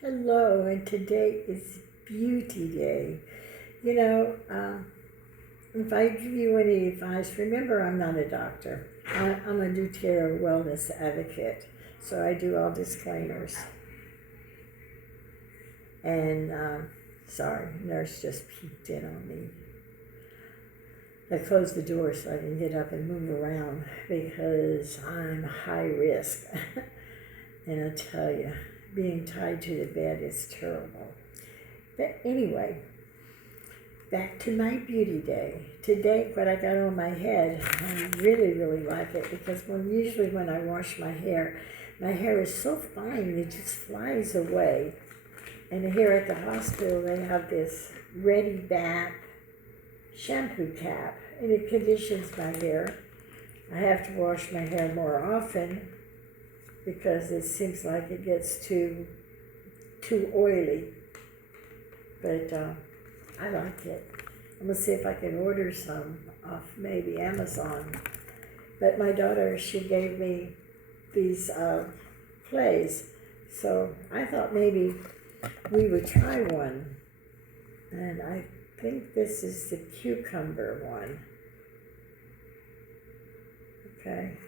Hello, and today is Beauty Day. You know, if I give you any advice, remember I'm not a doctor. I'm a Nutella wellness advocate, so I do all disclaimers. And sorry, nurse just peeked in on me. I closed the door so I can get up and move around because I'm high risk. And I tell you, being tied to the bed is terrible. But anyway, back to my beauty day. Today, what I got on my head, I really, really like it because usually when I wash my hair is so fine, it just flies away. And here at the hospital, they have this Ready Back shampoo cap, and it conditions my hair. I have to wash my hair more often because it seems like it gets too oily. But I like it. I'm gonna see if I can order some off maybe Amazon. But my daughter, she gave me these clays, so I thought maybe we would try one. And I think this is the cucumber one. Okay.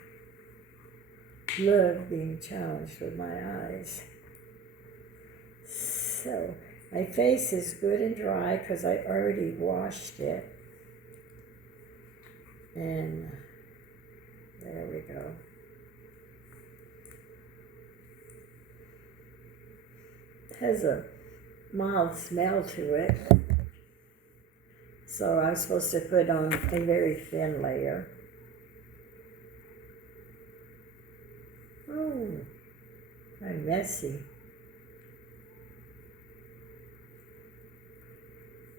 Love being challenged with my eyes. So, my face is good and dry because I already washed it. And there we go. It has a mild smell to it. So I'm supposed to put on a very thin layer. Oh, I'm messy.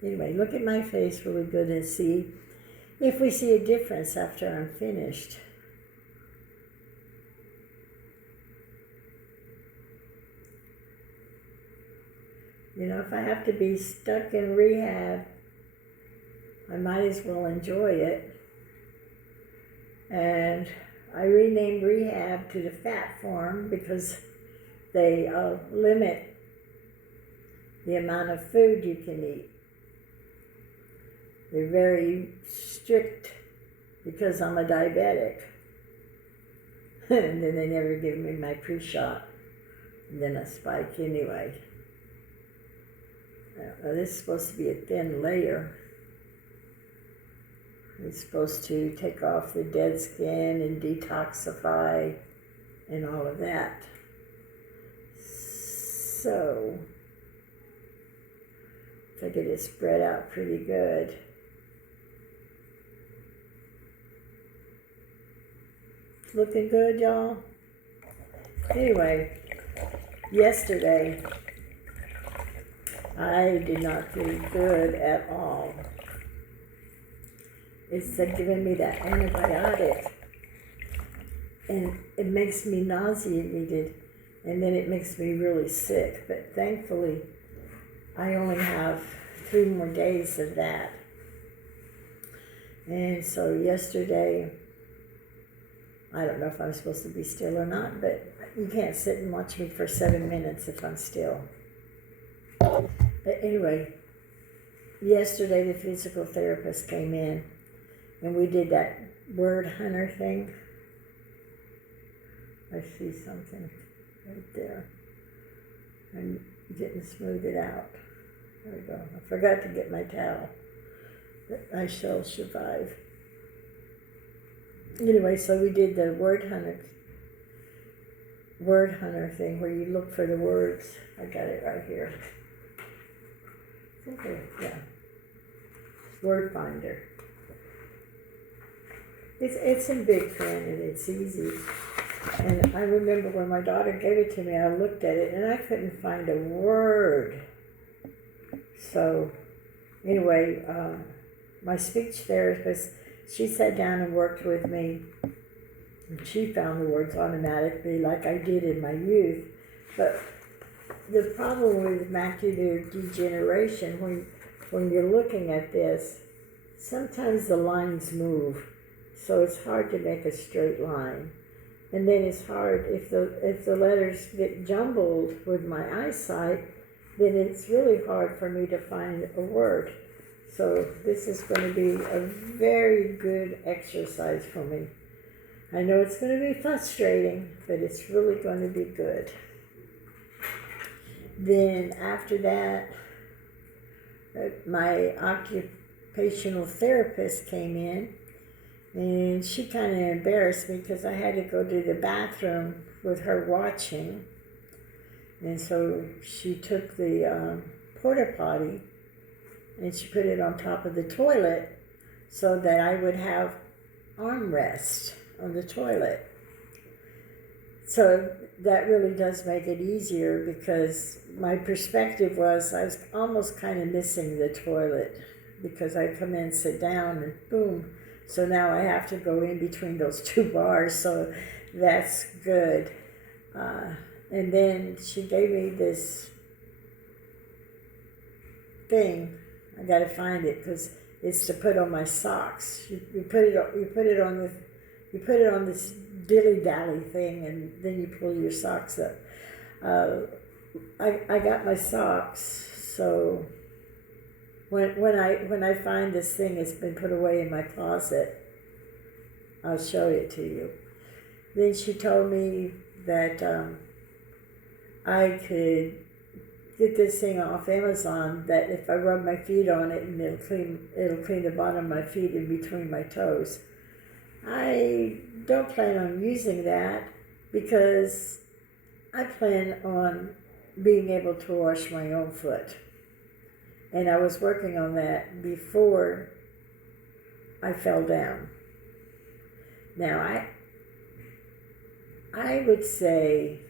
Anyway, look at my face really good and see if we see a difference after I'm finished. You know, if I have to be stuck in rehab, I might as well enjoy it. And I renamed rehab to the fat farm because they limit the amount of food you can eat. They're very strict because I'm a diabetic. And then they never give me my pre-shot. And then a spike anyway. This is supposed to be a thin layer. It's supposed to take off the dead skin and detoxify and all of that. So, if I get it spread out pretty good. Looking good, y'all? Anyway, yesterday, I did not feel good at all. It's giving me that antibiotic, and it makes me nauseated, and then it makes me really sick. But thankfully, I only have 3 more days of that. And so yesterday, I don't know if I'm supposed to be still or not, but you can't sit and watch me for 7 minutes if I'm still. But anyway, yesterday the physical therapist came in and we did that word hunter thing. I see something right there. I didn't smooth it out. There we go. I forgot to get my towel, but I shall survive. Anyway, so we did the word hunter thing where you look for the words. I got it right here. Okay, yeah. Word finder. It's in big print and it's easy. And I remember when my daughter gave it to me, I looked at it and I couldn't find a word. So anyway, my speech therapist, she sat down and worked with me. And she found the words automatically like I did in my youth. But the problem with macular degeneration, when you're looking at this, sometimes the lines move. So it's hard to make a straight line. And then it's hard if the letters get jumbled with my eyesight, then it's really hard for me to find a word. So this is going to be a very good exercise for me. I know it's going to be frustrating, but it's really going to be good. Then after that, my occupational therapist came in, and she kind of embarrassed me because I had to go to the bathroom with her watching. And so she took the porta potty and she put it on top of the toilet so that I would have armrest on the toilet. So that really does make it easier, because my perspective was I was almost kind of missing the toilet, because I come in, sit down, and boom. So now I have to go in between those two bars, so that's good. And then she gave me this thing. I got to find it because it's to put on my socks. You put it on this dilly dally thing, and then you pull your socks up. I got my socks, so when I find this thing, it's been put away in my closet. I'll show it to you. Then she told me that I could get this thing off Amazon, that if I rub my feet on it, and it'll clean the bottom of my feet in between my toes. I don't plan on using that because I plan on being able to wash my own foot. And I was working on that before I fell down. Now, I would say,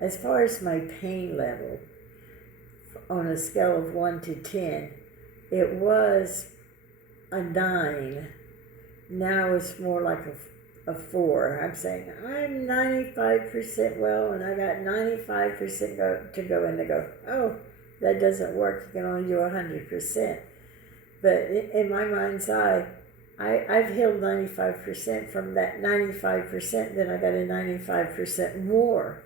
as far as my pain level, on a scale of 1 to 10, it was a 9. Now it's more like a 4. I'm saying I'm 95% well, and I got 95% to go, and they go, oh, that doesn't work. You can only do 100%. But in my mind's eye, I've healed 95% from that 95%. Then I got a 95% more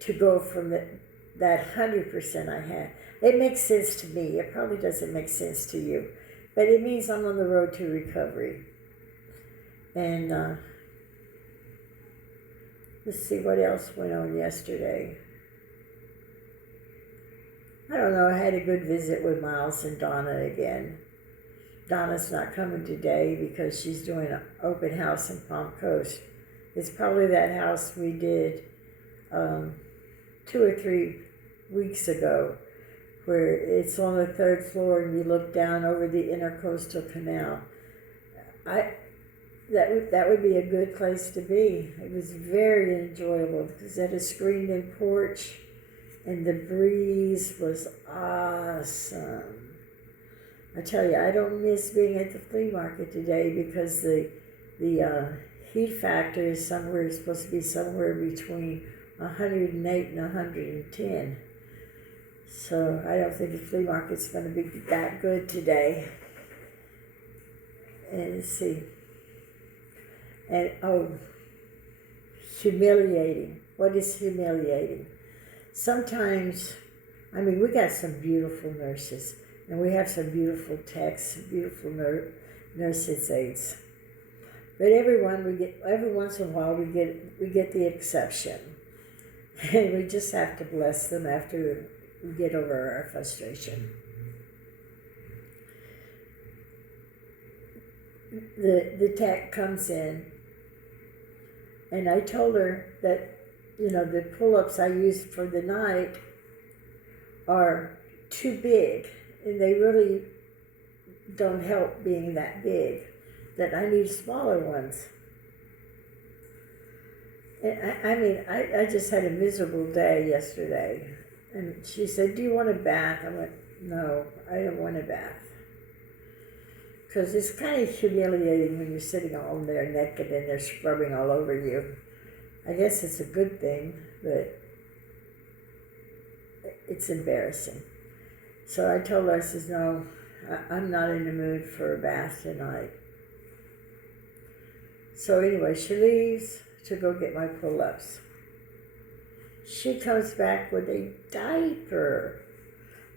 to go from that 100% I had. It makes sense to me. It probably doesn't make sense to you, but it means I'm on the road to recovery. And let's see what else went on yesterday. I don't know. I had a good visit with Miles and Donna again. Donna's not coming today because she's doing an open house in Palm Coast. It's probably that house we did 2 or 3 weeks ago, where it's on the 3rd floor and you look down over the Intercoastal Canal. That would be a good place to be. It was very enjoyable because it had a screened-in porch, and the breeze was awesome. I tell you, I don't miss being at the flea market today because the heat factor is supposed to be somewhere between 108 and 110. So I don't think the flea market's going to be that good today. And let's see. And humiliating. What is humiliating? Sometimes, we got some beautiful nurses, and we have some beautiful techs, beautiful nurses aides. But every once in a while we get the exception. And we just have to bless them after we get over our frustration. The tech comes in, and I told her that, the pull-ups I used for the night are too big, and they really don't help being that big, that I need smaller ones. And I just had a miserable day yesterday. And she said, do you want a bath? I went, no, I don't want a bath. Because it's kind of humiliating when you're sitting on there naked and they're scrubbing all over you. I guess it's a good thing, but it's embarrassing. So I told her, I said, no, I'm not in the mood for a bath tonight. So anyway, she leaves to go get my pull-ups. She comes back with a diaper.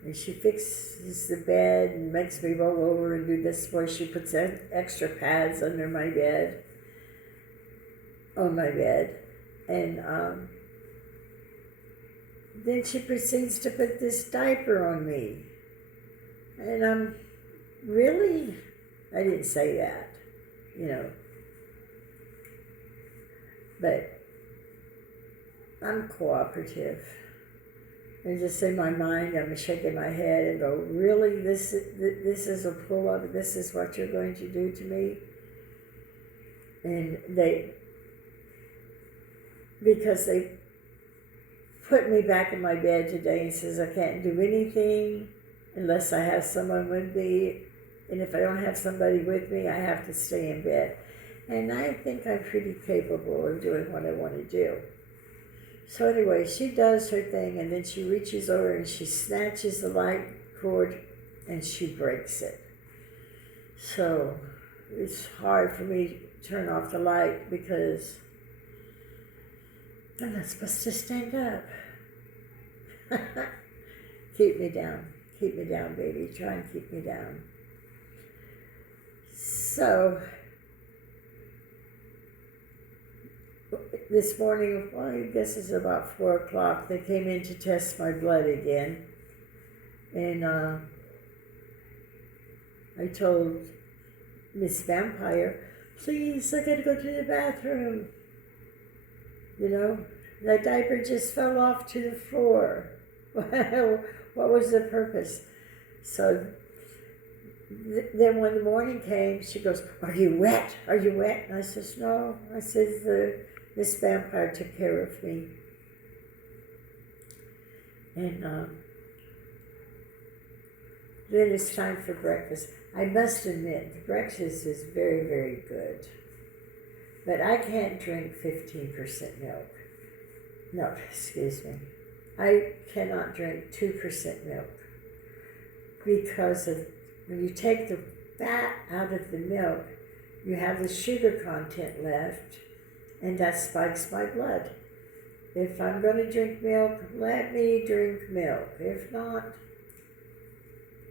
And she fixes the bed and makes me roll over and do this where she puts extra pads under my bed, on my bed. And then she proceeds to put this diaper on me. And I'm really, I didn't say that, you know. But I'm cooperative. And just in my mind, I'm shaking my head and go, really, this is a pull-up? This is what you're going to do to me? And because they put me back in my bed today and says I can't do anything unless I have someone with me. And if I don't have somebody with me, I have to stay in bed. And I think I'm pretty capable of doing what I want to do. So anyway, she does her thing, and then she reaches over and she snatches the light cord and she breaks it. So it's hard for me to turn off the light because I'm not supposed to stand up. Keep me down, baby. Try and keep me down. So this morning, well, I guess it's about 4 o'clock, they came in to test my blood again. And I told Miss Vampire, please, I gotta go to the bathroom. You know, that diaper just fell off to the floor. What was the purpose? So then when the morning came, she goes, are you wet? Are you wet? And I says, no. I says, Miss Vampire took care of me. And then it's time for breakfast. I must admit, the breakfast is very, very good. But I can't drink 15% milk. No, excuse me. I cannot drink 2% milk because of when you take the fat out of the milk, you have the sugar content left, and that spikes my blood. If I'm going to drink milk, let me drink milk. If not,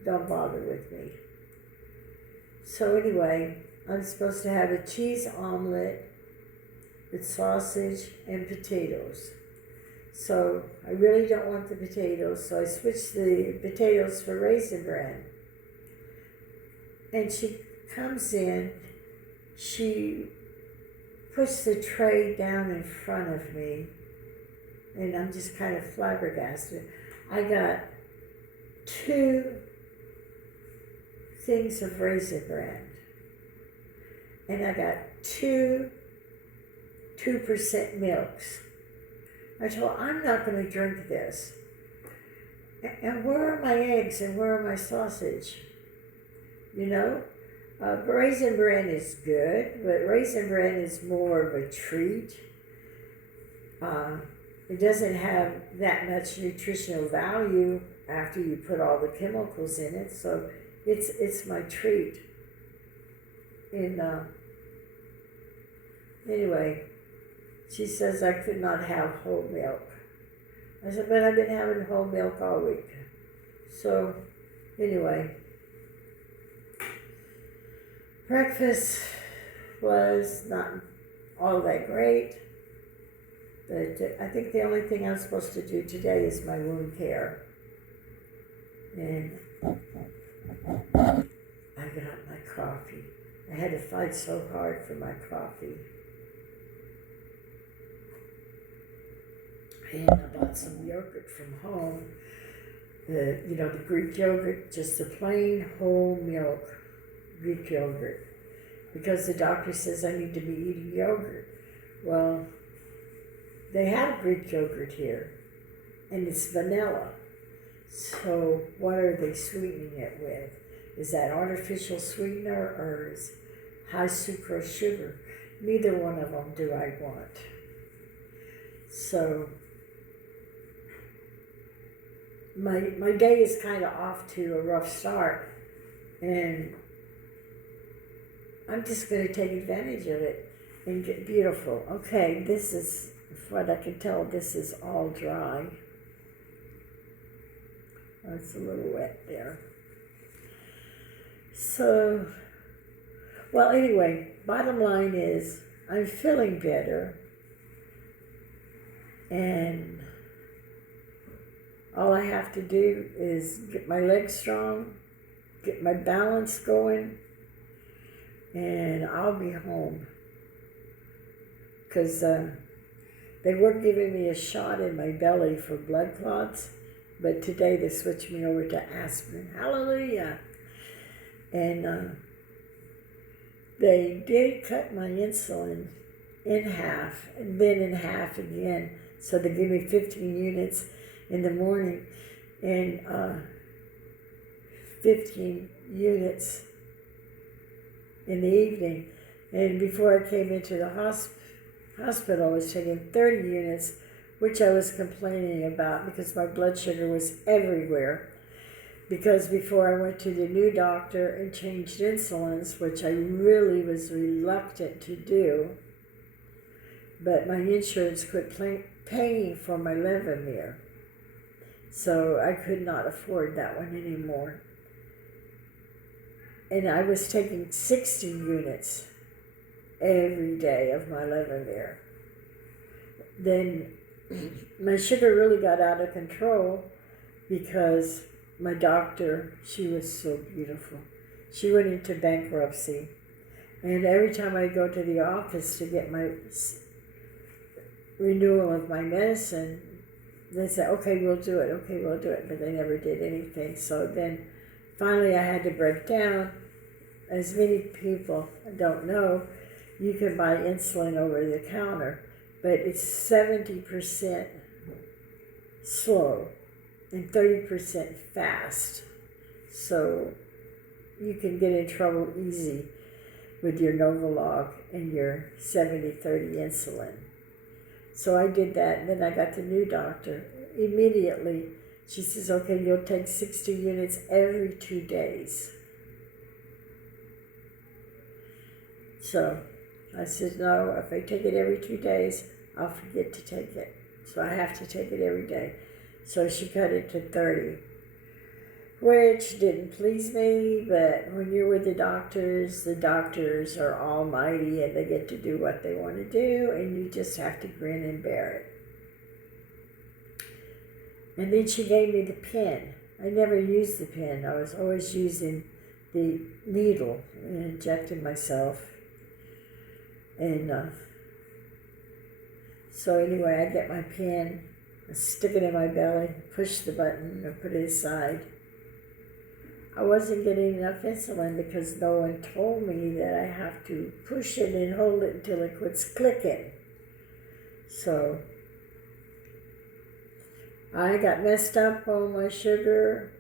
don't bother with me. So anyway, I'm supposed to have a cheese omelet with sausage and potatoes. So I really don't want the potatoes, so I switched the potatoes for Raisin Bran. And she comes in, she puts the tray down in front of me, and I'm just kind of flabbergasted. I got 2 things of Raisin Bran, and I got 2% milks. I told her, I'm not going to drink this. And where are my eggs and where are my sausage? You know? Raisin Bran is good, but Raisin Bran is more of a treat. It doesn't have that much nutritional value after you put all the chemicals in it, so it's my treat. And anyway, she says I could not have whole milk. I said, but I've been having whole milk all week. So anyway, breakfast was not all that great, but I think the only thing I'm supposed to do today is my wound care. And I got my coffee. I had to fight so hard for my coffee. And I bought some yogurt from home. The Greek yogurt, just the plain whole milk Greek yogurt. Because the doctor says I need to be eating yogurt. Well, they have Greek yogurt here, and it's vanilla. So what are they sweetening it with? Is that artificial sweetener or is high sucrose sugar? Neither one of them do I want. So my day is kind of off to a rough start, and I'm just going to take advantage of it. and get beautiful. Okay, this is, from what I can tell, this is all dry. Oh, it's a little wet there. So, well, anyway, bottom line is I'm feeling better, and all I have to do is get my legs strong, get my balance going, and I'll be home. Because they were giving me a shot in my belly for blood clots, but today they switched me over to aspirin. Hallelujah! And they did cut my insulin in half, and then in half again. So they gave me 15 units in the morning and 15 units in the evening. And before I came into the hospital, I was taking 30 units, which I was complaining about because my blood sugar was everywhere. Because before I went to the new doctor and changed insulins, which I really was reluctant to do, but my insurance quit paying for my Levemir. So I could not afford that one anymore. And I was taking 60 units every day of my Levemir. Then my sugar really got out of control because my doctor, she was so beautiful. She went into bankruptcy. And every time I go to the office to get my renewal of my medicine, they said, okay, we'll do it, but they never did anything. So then finally I had to break down. As many people don't know, you can buy insulin over the counter, but it's 70% slow and 30% fast. So you can get in trouble easy with your Novolog and your 70-30 insulin. So I did that, and then I got the new doctor. Immediately, she says, okay, you'll take 60 units every 2 days. So I said, no, if I take it every 2 days, I'll forget to take it. So I have to take it every day. So she cut it to 30, which didn't please me, but when you're with the doctors are almighty and they get to do what they want to do, and you just have to grin and bear it. And then she gave me the pen. I never used the pen. I was always using the needle and injecting myself. And so anyway, I get my pen, I stick it in my belly, push the button, or put it aside. I wasn't getting enough insulin because no one told me that I have to push it and hold it until it quits clicking. So I got messed up on my sugar,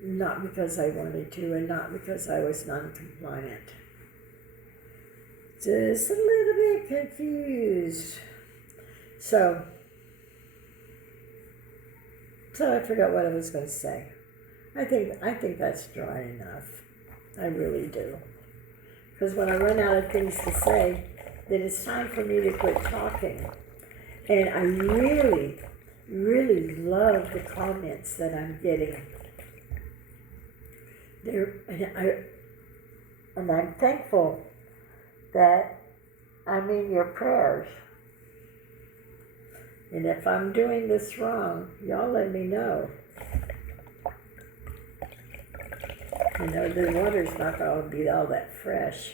not because I wanted to and not because I was non-compliant. Just a little bit confused. So I forgot what I was going to say. I think that's dry enough. I really do. Because when I run out of things to say, then it's time for me to quit talking. And I really, really love the comments that I'm getting. And I'm thankful that I'm in your prayers. And if I'm doing this wrong, y'all let me know. You know, the water's not going to be all that fresh.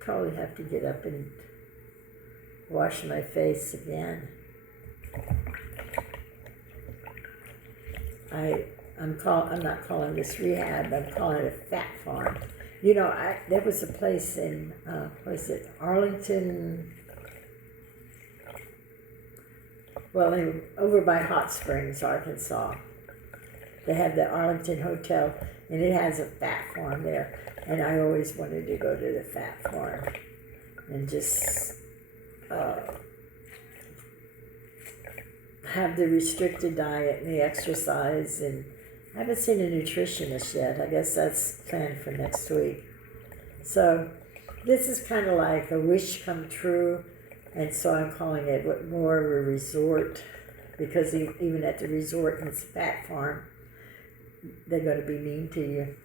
Probably have to get up and wash my face again. I'm not calling this rehab, I'm calling it a fat farm. You know, there was a place in, Arlington, over by Hot Springs, Arkansas. They have the Arlington Hotel, and it has a fat farm there. And I always wanted to go to the fat farm and just have the restricted diet and the exercise, and I haven't seen a nutritionist yet. I guess that's planned for next week. So this is kind of like a wish come true, and so I'm calling it more of a resort, because even at the resort and it's a fat farm, they're going to be mean to you.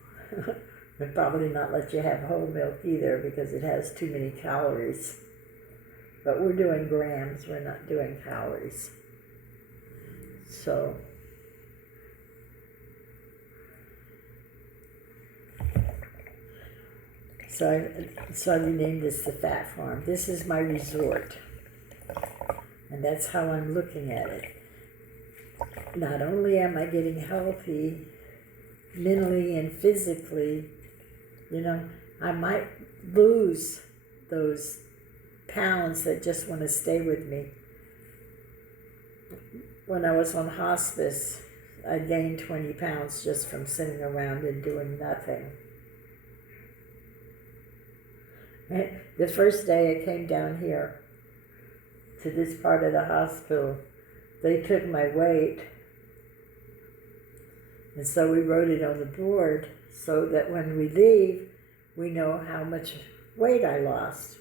And probably not let you have whole milk either because it has too many calories. But we're doing grams, we're not doing calories. So I renamed this the Fat Farm. This is my resort. And that's how I'm looking at it. Not only am I getting healthy mentally and physically, I might lose those pounds that just want to stay with me. When I was on hospice, I gained 20 pounds just from sitting around and doing nothing. The first day I came down here to this part of the hospital, they took my weight, and so we wrote it on the board so that when we leave, we know how much weight I lost.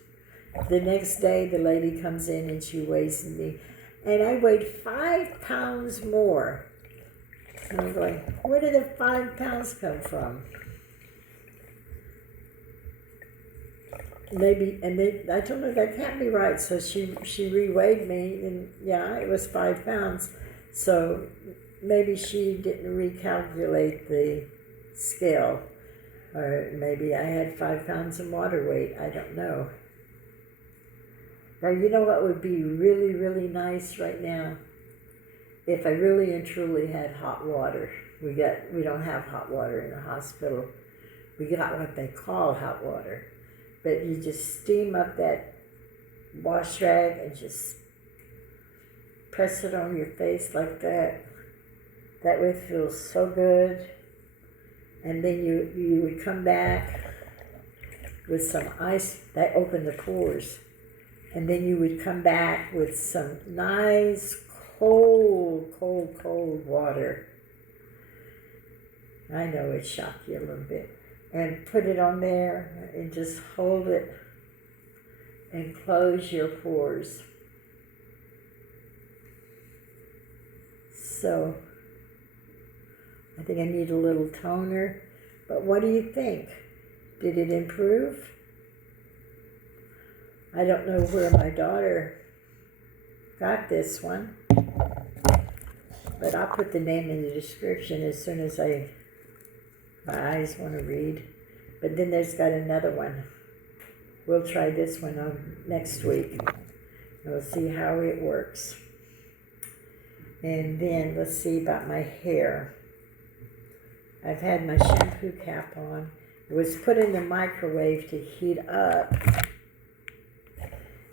The next day, the lady comes in and she weighs me, and I weighed 5 pounds more. And I'm going, where did the 5 pounds come from? I told her that can't be right, so she re-weighed me, and yeah, it was 5 pounds. So maybe she didn't recalculate the scale, or maybe I had 5 pounds of water weight. I don't know. Now, you know what would be really, really nice right now? If I really and truly had hot water. We don't have hot water in the hospital. We got what they call hot water. But you just steam up that wash rag and just press it on your face like that. That way it feels so good. And then you would come back with some ice that opened the pores. And then you would come back with some nice cold water. I know it shocked you a little bit. And put it on there and just hold it and close your pores. So I think I need a little toner. But what do you think? Did it improve? I don't know where my daughter got this one, but I'll put the name in the description as soon as my eyes want to read. But then there's got another one. We'll try this one on next week, and we'll see how it works. And then let's see about my hair. I've had my shampoo cap on. It was put in the microwave to heat up.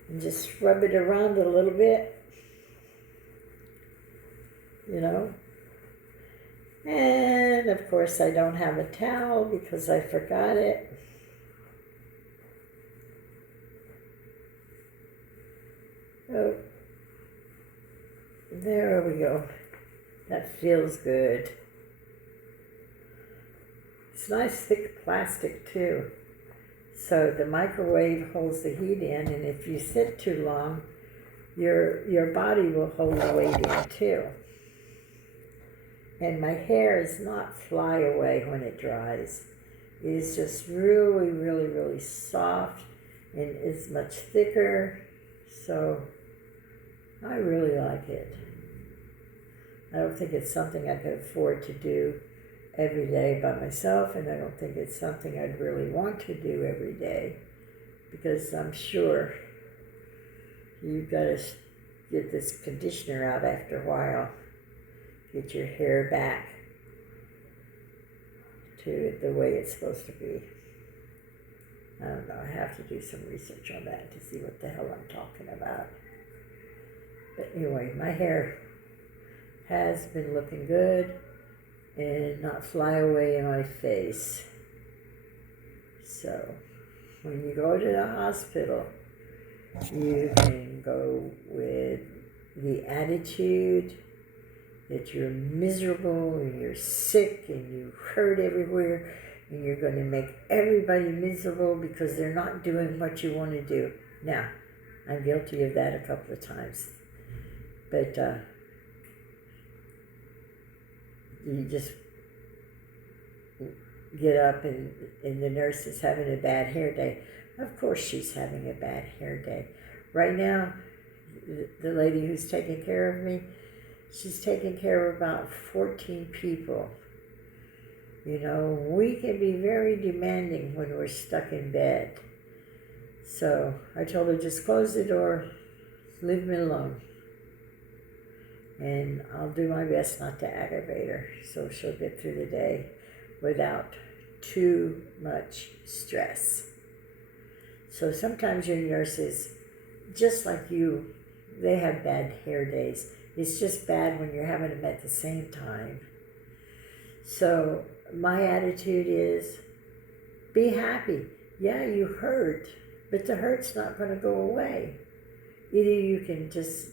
And just rub it around a little bit, And of course I don't have a towel because I forgot it. Oh, there we go. That feels good. It's nice thick plastic too. So the microwave holds the heat in, and if you sit too long, your body will hold the weight in too. And my hair is not fly away when it dries. It is just really, really, really soft and is much thicker. So I really like it. I don't think it's something I could afford to do every day by myself, and I don't think it's something I'd really want to do every day, because I'm sure you've got to get this conditioner out after a while, get your hair back to the way it's supposed to be. I don't know, I have to do some research on that to see what the hell I'm talking about. But anyway, my hair has been looking good and not fly away in my face. So when you go to the hospital, you can go with the attitude that you're miserable and you're sick and you hurt everywhere and you're going to make everybody miserable because they're not doing what you want to do. Now, I'm guilty of that a couple of times. But you just get up and the nurse is having a bad hair day. Of course she's having a bad hair day. Right now, the lady who's taking care of me, she's taking care of about 14 people. You know, we can be very demanding when we're stuck in bed. So I told her, just close the door, leave me alone. And I'll do my best not to aggravate her so she'll get through the day without too much stress. So sometimes your nurses, just like you, they have bad hair days. It's just bad when you're having them at the same time. So my attitude is, be happy. Yeah, you hurt, but the hurt's not going to go away. Either you can just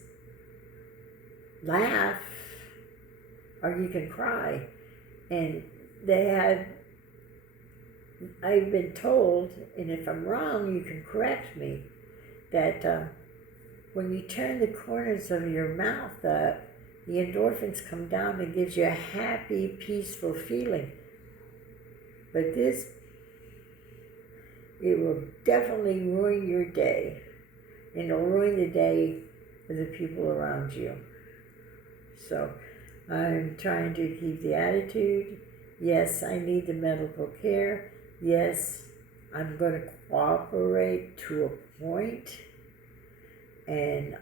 laugh or you can cry. And I've been told, and if I'm wrong, you can correct me, that when you turn the corners of your mouth up, the endorphins come down and gives you a happy, peaceful feeling. But it will definitely ruin your day. And it'll ruin the day of the people around you. So I'm trying to keep the attitude. Yes, I need the medical care. Yes, I'm going to cooperate to a point. And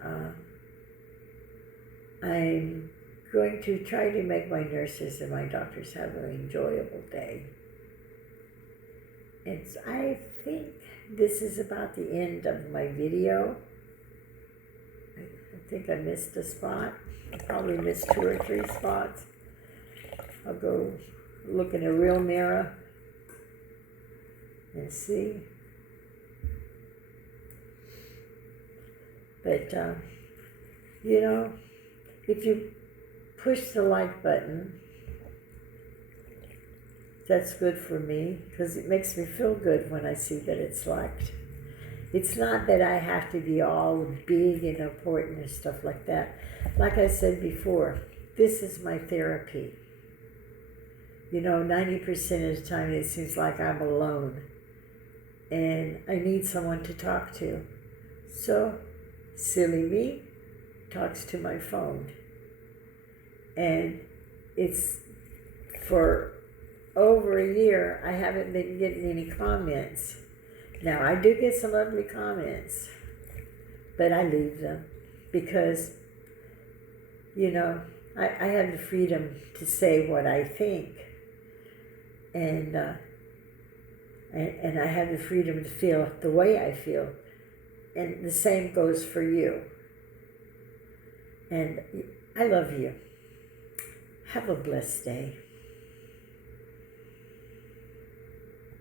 I'm going to try to make my nurses and my doctors have an enjoyable day. And I think this is about the end of my video. I think I missed a spot. I probably missed 2 or 3 spots. I'll go look in a real mirror and see. But, you know, if you push the like button, that's good for me because it makes me feel good when I see that it's liked. It's not that I have to be all big and important and stuff like that. Like I said before, this is my therapy. You know, 90% of the time it seems like I'm alone and I need someone to talk to. So, silly me talks to my phone. And it's for over a year, I haven't been getting any comments. Now, I do get some ugly comments, but I leave them because, you know, I have the freedom to say what I think, and I have the freedom to feel the way I feel, and the same goes for you. And I love you. Have a blessed day.